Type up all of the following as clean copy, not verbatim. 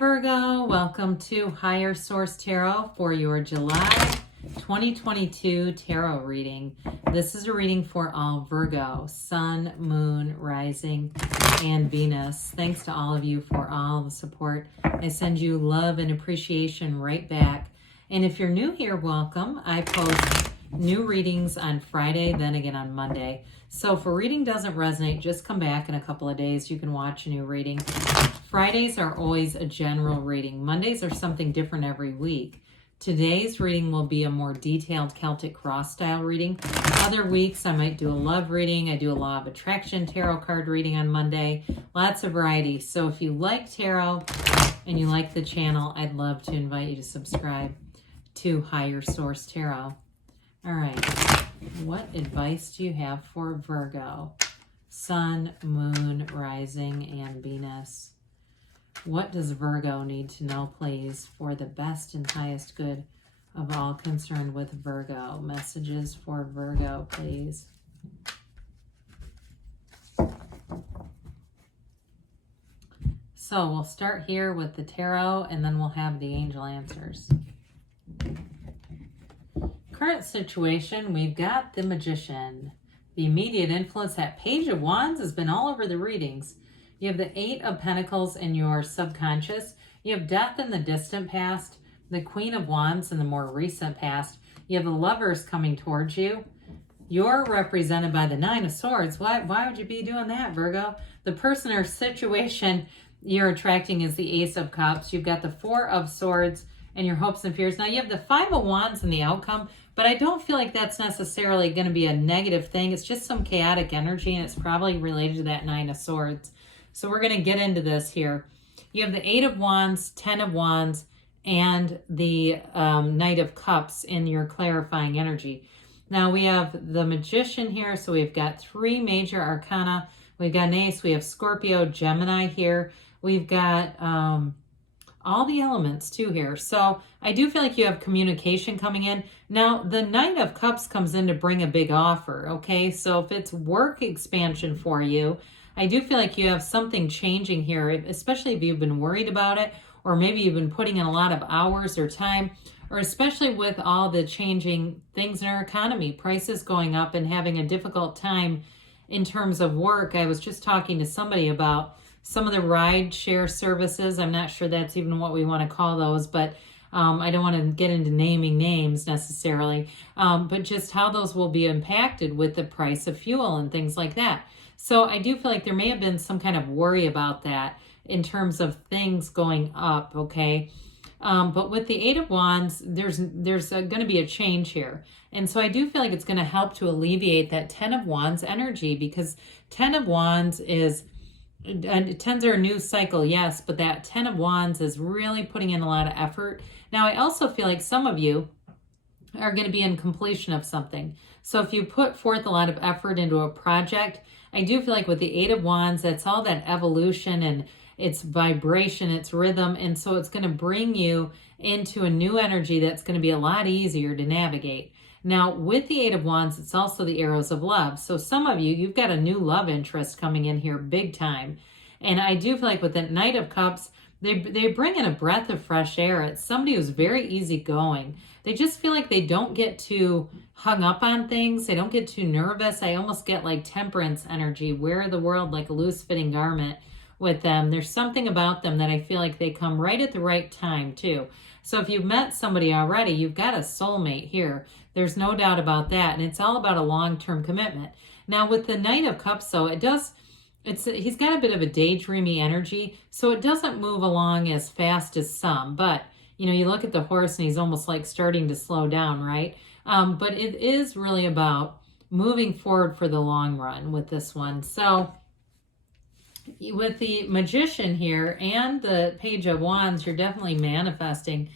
Virgo, welcome to Higher Source Tarot for your July 2022 tarot reading. This is a reading for all Virgo, Sun, Moon, Rising, and Venus. Thanks to all of you for all the support. I send you love and appreciation right back. And if you're new here, welcome. I post new readings on Friday, then again on Monday. So if a reading doesn't resonate, just come back in a couple of days. You can watch a new reading. Fridays are always a general reading. Mondays are something different every week. Today's reading will be a more detailed Celtic cross style reading. Other weeks I might do a love reading. I do a law of attraction tarot card reading on Monday. Lots of variety. So if you like tarot and you like the channel, I'd love to invite you to subscribe to Higher Source Tarot. All right, what advice do you have for Virgo? Sun, Moon, Rising, and Venus. What does Virgo need to know, please, for the best and highest good of all concerned with Virgo? Messages for Virgo, please. So we'll start here with the tarot, and then we'll have the angel answers. Current situation, we've got the Magician. The immediate influence, that Page of Wands has been all over the readings. You have the Eight of Pentacles in your subconscious. You have Death in the distant past, the Queen of Wands in the more recent past. You have the Lovers coming towards you. You're represented by the Nine of Swords. Why would you be doing that, Virgo? The person or situation you're attracting is the Ace of Cups. You've got the Four of Swords and your hopes and fears. Now you have the Five of Wands in the outcome, but I don't feel like that's necessarily going to be a negative thing. It's just some chaotic energy, and it's probably related to that Nine of Swords. So we're going to get into this here. You have the Eight of Wands, 10 of Wands, and the Knight of Cups in your clarifying energy. Now we have the Magician here, so we've got three major arcana. We've got an Ace, we have Scorpio, Gemini here. We've got all the elements too here. So I do feel like you have communication coming in. Now the Knight of Cups comes in to bring a big offer, okay? So if it's work expansion for you, I do feel like you have something changing here, especially if you've been worried about it, or maybe you've been putting in a lot of hours or time, or especially with all the changing things in our economy, prices going up and having a difficult time in terms of work. I was just talking to somebody about some of the ride share services. I'm not sure that's even what we want to call those, but I don't want to get into naming names necessarily, but just how those will be impacted with the price of fuel and things like that. So I do feel like there may have been some kind of worry about that in terms of things going up, okay? But with the Eight of Wands, there's going to be a change here. And so I do feel like it's going to help to alleviate that 10 of Wands energy, because 10 of Wands is, and tens are a new cycle, yes, but that 10 of Wands is really putting in a lot of effort. Now, I also feel like some of you are going to be in completion of something. So if you put forth a lot of effort into a project, I do feel like with the Eight of Wands, that's all that evolution and its vibration, its rhythm. And so it's going to bring you into a new energy that's going to be a lot easier to navigate. Now, with the Eight of Wands, it's also the arrows of love. So some of you, you've got a new love interest coming in here big time. And I do feel like with the Knight of Cups, they bring in a breath of fresh air. It's somebody who's very easygoing. They just feel like they don't get too hung up on things. They don't get too nervous. I almost get like Temperance energy, wear the world like a loose-fitting garment with them. There's something about them that I feel like they come right at the right time too. So if you've met somebody already, you've got a soulmate here. There's no doubt about that. And it's all about a long-term commitment. Now with the Knight of Cups, though, he's got a bit of a daydreamy energy, so it doesn't move along as fast as some. But, you know, you look at the horse and he's almost like starting to slow down, right? But it is really about moving forward for the long run with this one. So with the Magician here and the Page of Wands, you're definitely manifesting.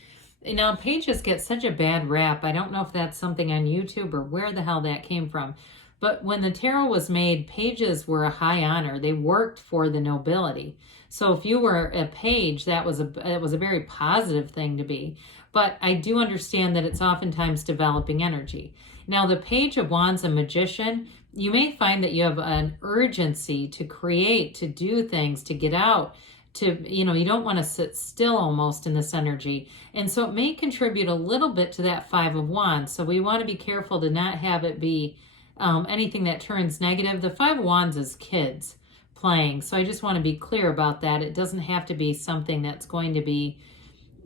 Now, pages get such a bad rap. I don't know if that's something on YouTube or where the hell that came from. But when the tarot was made, pages were a high honor. They worked for the nobility. So if you were a page, it was a very positive thing to be. But I do understand that it's oftentimes developing energy. Now, the Page of Wands and Magician, you may find that you have an urgency to create, to do things, to get out, you don't want to sit still almost in this energy. And so it may contribute a little bit to that Five of Wands. So we want to be careful to not have it be anything that turns negative. The Five of Wands is kids playing. So I just want to be clear about that. It doesn't have to be something that's going to be,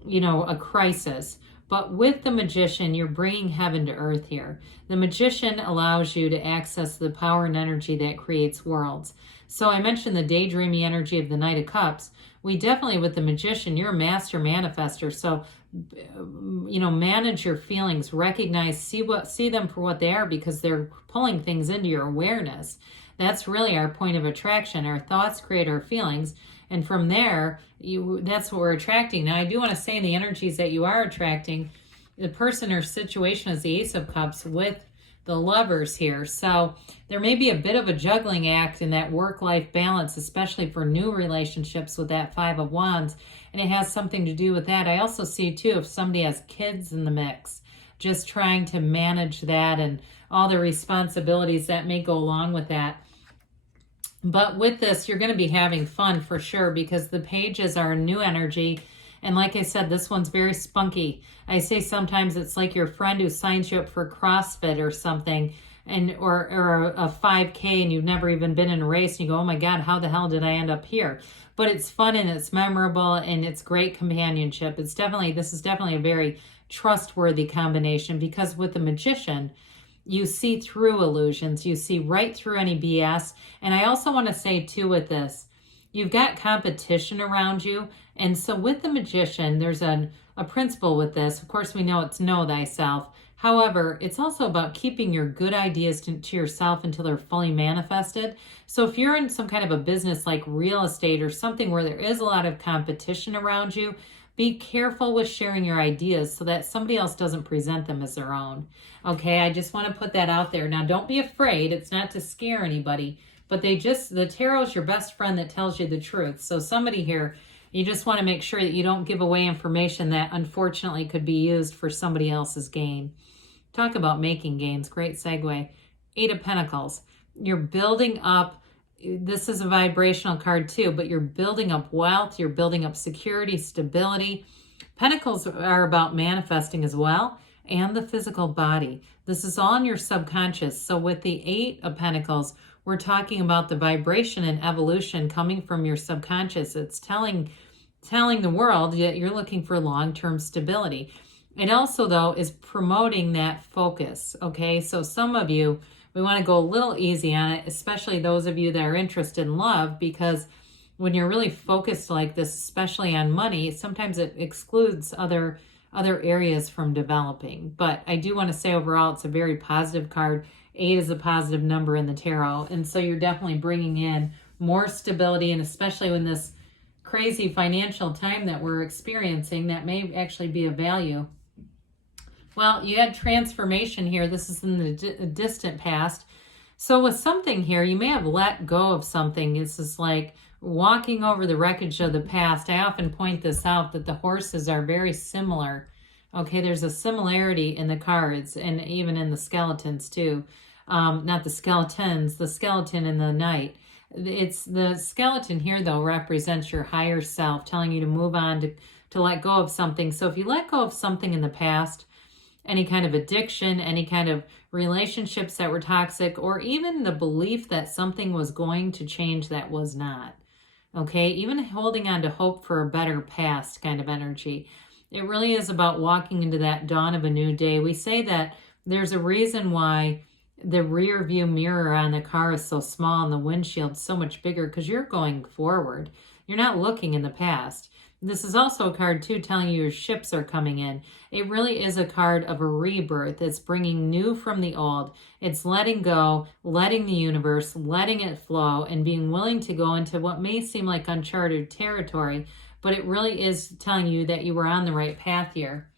a crisis. But with the Magician, you're bringing heaven to earth here. The Magician allows you to access the power and energy that creates worlds. So I mentioned the daydreamy energy of the Knight of Cups. We definitely, with the Magician, you're a master manifester. So, manage your feelings, recognize, see them for what they are, because they're pulling things into your awareness. That's really our point of attraction. Our thoughts create our feelings. And from there, that's what we're attracting. Now, I do want to say the energies that you are attracting, the person or situation is the Ace of Cups with the Lovers here. So there may be a bit of a juggling act in that work-life balance, especially for new relationships with that Five of Wands. And it has something to do with that. I also see, too, if somebody has kids in the mix, just trying to manage that and all the responsibilities that may go along with that. But with this, you're going to be having fun for sure, because the pages are a new energy. And like I said, this one's very spunky. I say sometimes it's like your friend who signs you up for CrossFit or something, or a 5K, and you've never even been in a race, and you go, oh my God, how the hell did I end up here? But it's fun and it's memorable and it's great companionship. This is definitely a very trustworthy combination, because with the Magician, you see through illusions. You see right through any BS. And I also want to say, too, with this, you've got competition around you. And so with the Magician, there's a principle with this. Of course, we know it's know thyself. However, it's also about keeping your good ideas to yourself until they're fully manifested. So if you're in some kind of a business like real estate or something where there is a lot of competition around you, be careful with sharing your ideas so that somebody else doesn't present them as their own. Okay, I just want to put that out there. Now, don't be afraid. It's not to scare anybody, but the tarot is your best friend that tells you the truth. So somebody here, you just want to make sure that you don't give away information that unfortunately could be used for somebody else's gain. Talk about making gains. Great segue. Eight of Pentacles. You're building up. This is a vibrational card too, but you're building up wealth. You're building up security, stability. Pentacles are about manifesting as well, and the physical body. This is all in your subconscious. So with the Eight of Pentacles, we're talking about the vibration and evolution coming from your subconscious. It's telling the world that you're looking for long-term stability. It also, though, is promoting that focus. Okay, so some of you, we want to go a little easy on it, especially those of you that are interested in love, because when you're really focused like this, especially on money, sometimes it excludes other areas from developing. But I do want to say overall, it's a very positive card. 8 is a positive number in the tarot. And so you're definitely bringing in more stability, and especially when this crazy financial time that we're experiencing, that may actually be of value. Well, you had transformation here. This is in the distant past. So with something here, you may have let go of something. This is like walking over the wreckage of the past. I often point this out, that the horses are very similar. Okay, there's a similarity in the cards and even in the skeletons too. Not the skeletons, the skeleton in the night. It's the skeleton here, though, represents your higher self, telling you to move on, to let go of something. So if you let go of something in the past, any kind of addiction, any kind of relationships that were toxic, or even the belief that something was going to change that was not. Okay, even holding on to hope for a better past kind of energy. It really is about walking into that dawn of a new day. We say that there's a reason why the rear view mirror on the car is so small and the windshield so much bigger, because you're going forward. You're not looking in the past. This is also a card, too, telling you your ships are coming in. It really is a card of a rebirth. It's bringing new from the old. It's letting go, letting the universe, letting it flow, and being willing to go into what may seem like uncharted territory, but it really is telling you that you were on the right path here.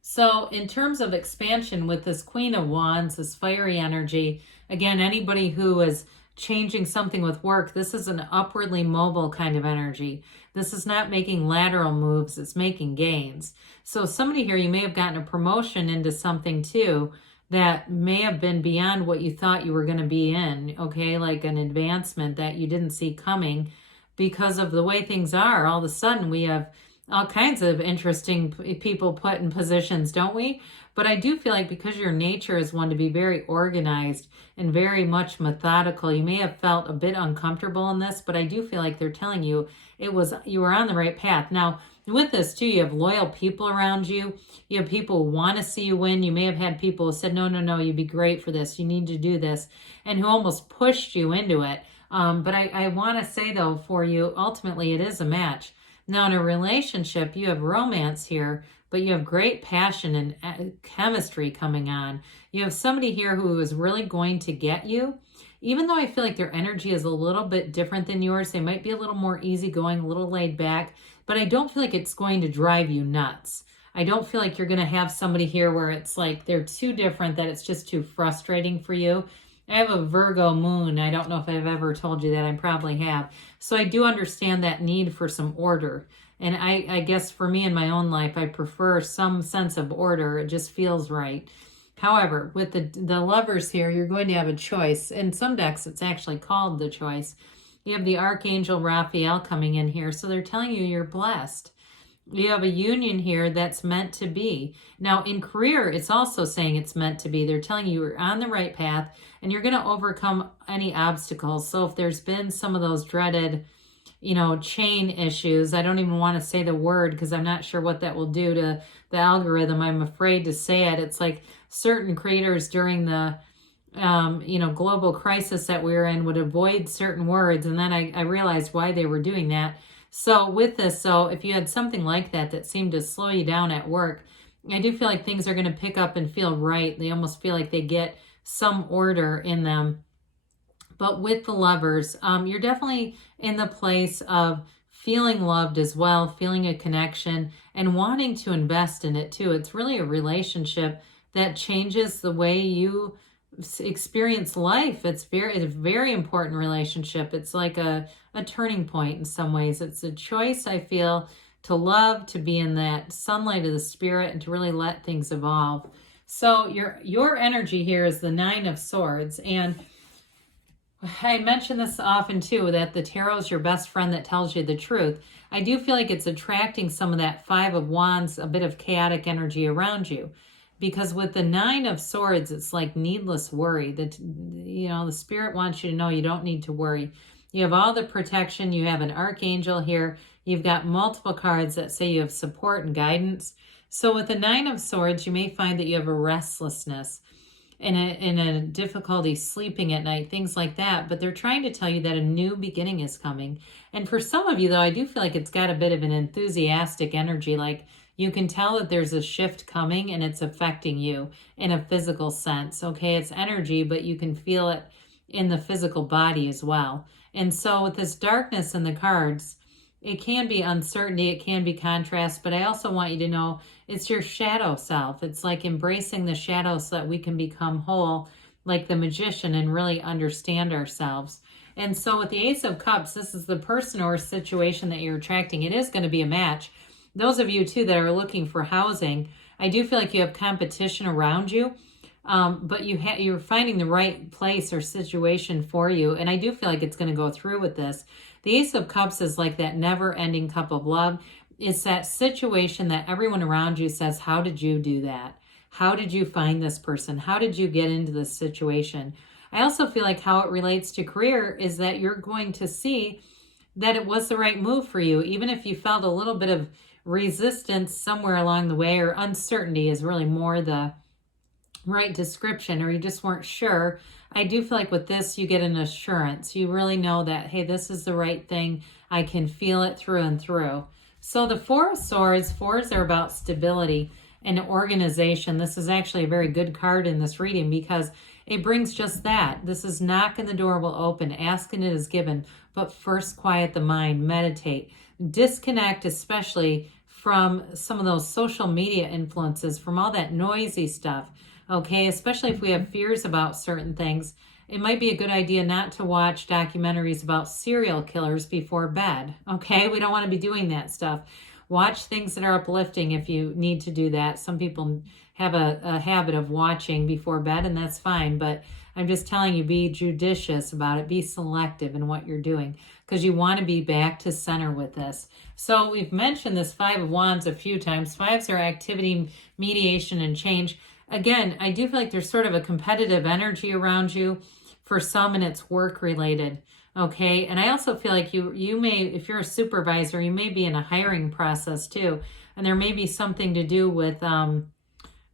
So in terms of expansion with this Queen of Wands, this fiery energy, again, anybody who is changing something with work, this is an upwardly mobile kind of energy. This is not making lateral moves, it's making gains. So somebody here, you may have gotten a promotion into something too that may have been beyond what you thought you were going to be in, okay? Like an advancement that you didn't see coming, because of the way things are. All of a sudden, we have all kinds of interesting people put in positions, don't we? But I do feel like because your nature is one to be very organized and very much methodical, you may have felt a bit uncomfortable in this, but I do feel like they're telling you you were on the right path. Now, with this too, you have loyal people around you. You have people who want to see you win. You may have had people who said, no, you'd be great for this. You need to do this, and who almost pushed you into it. But I want to say, though, for you, ultimately, it is a match. Now, in a relationship, you have romance here, but you have great passion and chemistry coming on. You have somebody here who is really going to get you. Even though I feel like their energy is a little bit different than yours, they might be a little more easygoing, a little laid back, but I don't feel like it's going to drive you nuts. I don't feel like you're going to have somebody here where it's like they're too different that it's just too frustrating for you. I have a Virgo moon. I don't know if I've ever told you that. I probably have. So I do understand that need for some order. And I guess for me in my own life, I prefer some sense of order. It just feels right. However, with the lovers here, you're going to have a choice. In some decks, it's actually called the choice. You have the Archangel Raphael coming in here. So they're telling you you're blessed. You have a union here that's meant to be. Now, in career, it's also saying it's meant to be. They're telling you you're on the right path and you're going to overcome any obstacles. So if there's been some of those dreaded, chain issues, I don't even want to say the word because I'm not sure what that will do to the algorithm. I'm afraid to say it. It's like certain creators during the global crisis that we were in would avoid certain words. And then I realized why they were doing that. So with this, if you had something like that seemed to slow you down at work, I do feel like things are going to pick up and feel right. They almost feel like they get some order in them. But with the lovers, you're definitely in the place of feeling loved as well, feeling a connection and wanting to invest in it too. It's really a relationship that changes the way you experience life. It's a very important relationship. It's like a turning point in some ways. It's a choice, I feel, to love, to be in that sunlight of the spirit and to really let things evolve. So your energy here is the Nine of Swords. And I mention this often too, that the tarot is your best friend that tells you the truth. I do feel like it's attracting some of that Five of Wands, a bit of chaotic energy around you. Because with the Nine of Swords, it's like needless worry. That the spirit wants you to know you don't need to worry. You have all the protection. You have an archangel here. You've got multiple cards that say you have support and guidance. So with the Nine of Swords, you may find that you have a restlessness and a difficulty sleeping at night, things like that. But they're trying to tell you that a new beginning is coming. And for some of you, though, I do feel like it's got a bit of an enthusiastic energy, like you can tell that there's a shift coming and it's affecting you in a physical sense, okay? It's energy, but you can feel it in the physical body as well. And so with this darkness in the cards, it can be uncertainty, it can be contrast, but I also want you to know it's your shadow self. It's like embracing the shadow so that we can become whole, like the magician, and really understand ourselves. And so with the Ace of Cups, this is the person or situation that you're attracting. It is going to be a match. Those of you, too, that are looking for housing, I do feel like you have competition around you, but you're finding the right place or situation for you, and I do feel like it's going to go through with this. The Ace of Cups is like that never-ending cup of love. It's that situation that everyone around you says, how did you do that? How did you find this person? How did you get into this situation? I also feel like how it relates to career is that you're going to see that it was the right move for you, even if you felt a little bit of resistance somewhere along the way, or uncertainty is really more the right description, or you just weren't sure. I do feel like with this, you get an assurance. You really know that, hey, this is the right thing. I can feel it through and through. So the Four of Swords, fours are about stability and organization. This is actually a very good card in this reading because it brings just that. This is knocking the door will open, asking it is given, but first quiet the mind, meditate, disconnect, especially from some of those social media influences, from all that noisy stuff, okay? Especially if we have fears about certain things, it might be a good idea not to watch documentaries about serial killers before bed, okay? We don't want to be doing that stuff. Watch things that are uplifting if you need to do that. Some people have a habit of watching before bed, and that's fine, but I'm just telling you, be judicious about it. Be selective in what you're doing because you want to be back to center with this. So we've mentioned this Five of Wands a few times. Fives are activity, mediation, and change. Again, I do feel like there's sort of a competitive energy around you for some, and it's work related. Okay. And I also feel like you may, if you're a supervisor, you may be in a hiring process too. And there may be something to do with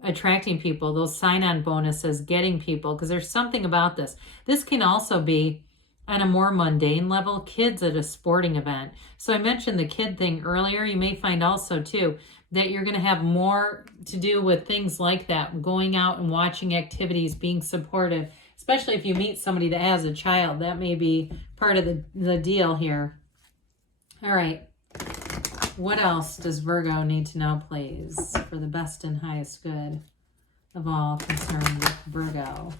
attracting people, those sign-on bonuses, getting people, because there's something about this. This can also be on a more mundane level, kids at a sporting event. So I mentioned the kid thing earlier. You may find also too that you're going to have more to do with things like that, going out and watching activities, being supportive, especially if you meet somebody that has a child. That may be part of the deal here. All right. What else does Virgo need to know, please, for the best and highest good of all concerned with Virgo?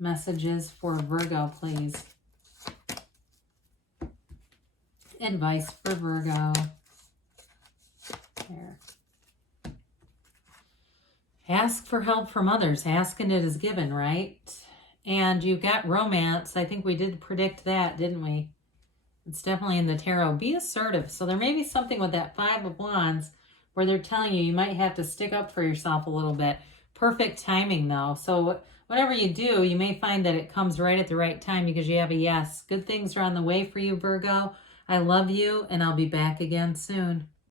Messages for Virgo, please. Advice for Virgo. There. Ask for help from others. Asking it is given, right? And you've got romance. I think we did predict that, didn't we? It's definitely in the tarot. Be assertive. So there may be something with that Five of Wands where they're telling you might have to stick up for yourself a little bit. Perfect timing, though. So whatever you do, you may find that it comes right at the right time because you have a yes. Good things are on the way for you, Virgo. I love you, and I'll be back again soon.